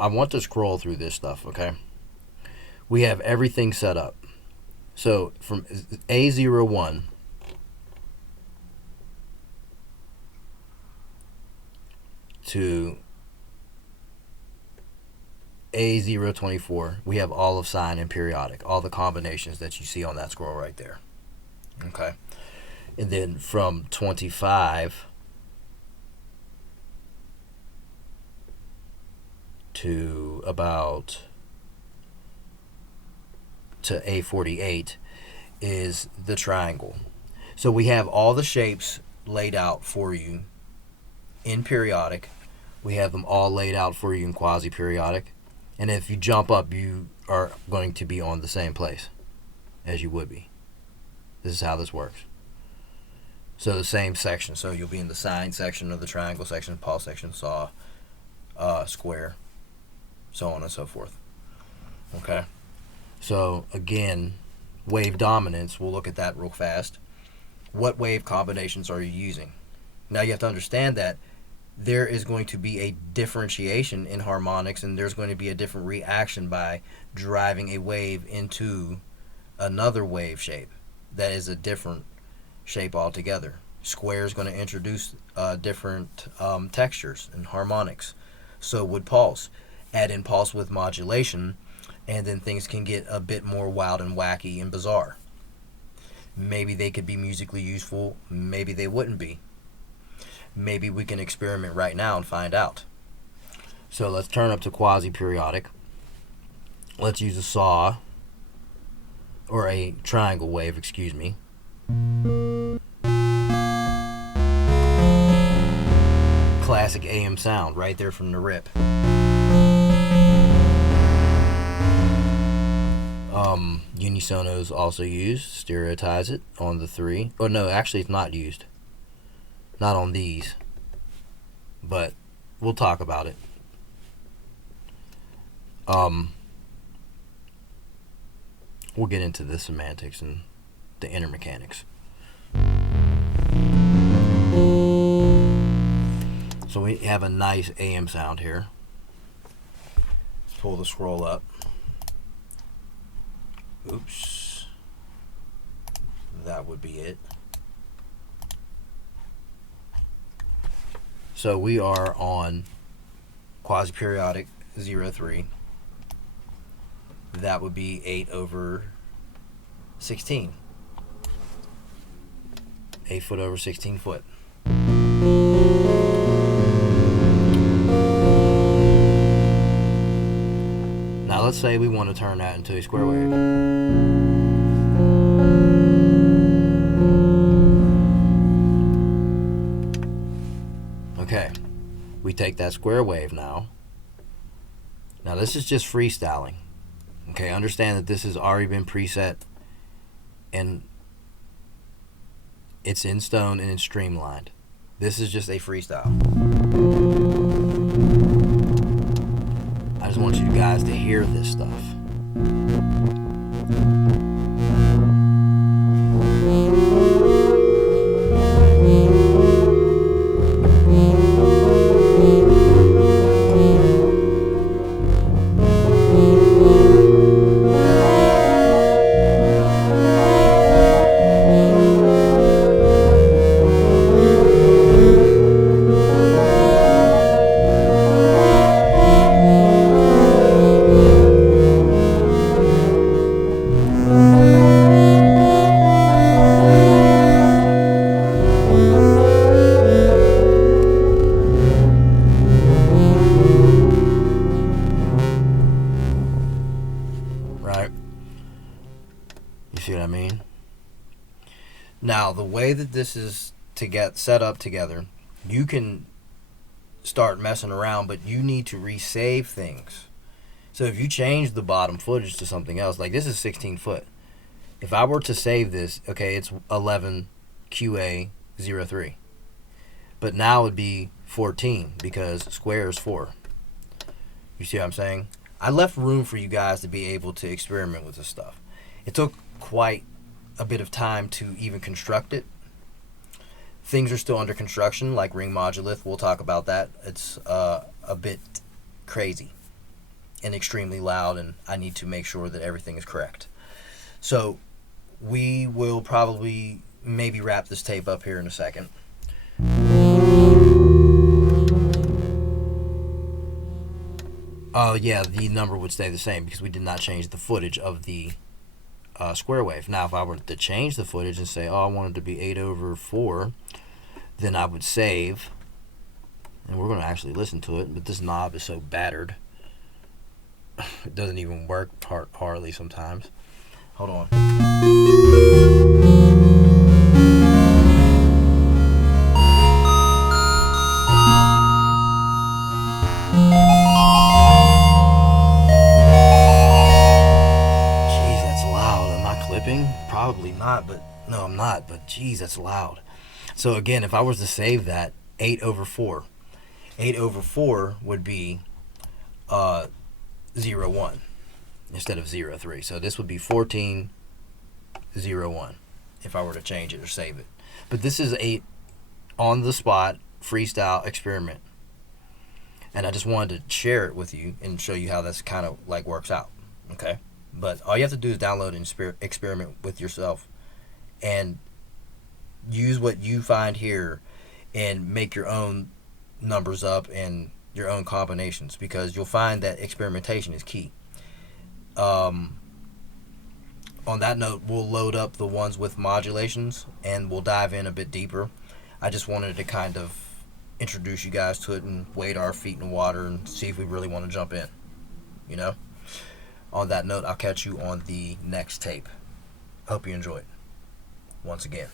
I want to scroll through this stuff, okay? We have everything set up. So from A01 to A024, we have all of sine and periodic, all the combinations that you see on that scroll right there. Okay. And then from 25 to about to A48 is the triangle. So we have all the shapes laid out for you in periodic. We have them all laid out for you in quasi-periodic. And if you jump up, you are going to be on the same place as you would be. This is how this works. So the same section. So you'll be in the sine section of the triangle section, Paul section, saw, square, so on and so forth. Okay. So again, wave dominance, we'll look at that real fast. What wave combinations are you using? Now you have to understand that there is going to be a differentiation in harmonics, and there's going to be a different reaction by driving a wave into another wave shape that is a different shape altogether. Square is going to introduce different textures and harmonics. So would pulse. Add in pulse with modulation, and then things can get a bit more wild and wacky and bizarre. Maybe they could be musically useful, maybe they wouldn't be. Maybe we can experiment right now and find out. So let's turn up to quasi-periodic. Let's use a saw, or a triangle wave, excuse me. Classic AM sound right there from the rip. Unisonos also used. Stereotize it on the 3. Oh no, actually it's not used. Not on these. But we'll talk about it. We'll get into the semantics and the inner mechanics. So we have a nice AM sound here. Let's pull the scroll up. Oops. That would be it. So we are on quasi-periodic 03. That would be 8/16. 8 foot over 16 foot. Now let's say we want to turn that into a square wave. Okay, we take that square wave now. Now this is just freestyling. Okay, understand that this has already been preset and it's in stone and it's streamlined. This is just a freestyle. I just want you guys to hear this stuff. You see what I mean? Now, the way that this is to get set up together, you can start messing around, but you need to resave things. So if you change the bottom footage to something else, like this is 16 foot. If I were to save this, okay, it's 11 QA03. But now it'd be 14 because square is 4. You see what I'm saying? I left room for you guys to be able to experiment with this stuff. It took quite a bit of time to even construct it. Things are still under construction, like ring modulith. We'll talk about that. It's a bit crazy. and extremely loud, and I need to make sure that everything is correct. So we will probably maybe wrap this tape up here in a second. Yeah, the number would stay the same because we did not change the footage of the square wave. Now, if I were to change the footage and say, oh, I want it to be 8/4, then I would save, and we're going to actually listen to it, but this knob is so battered, it doesn't even work hardly sometimes. Hold on. Jeez, that's loud. Am I clipping? Probably not, but no, I'm not. But geez, that's loud. So again, if I was to save that 8/4, 8/4 would be 0/1 instead of 0/3. So this would be 14/01 if I were to change it or save it. But this is a on the spot freestyle experiment, and I just wanted to share it with you and show you how this kind of like works out. Okay, but all you have to do is download and experiment with yourself and use what you find here and make your own numbers up and your own combinations, because you'll find that experimentation is key. On that note, we'll load up the ones with modulations and we'll dive in a bit deeper. I just wanted to kind of introduce you guys to it and wade our feet in the water and see if we really want to jump in, you know. On that note, I'll catch you on the next tape. Hope you enjoy it once again.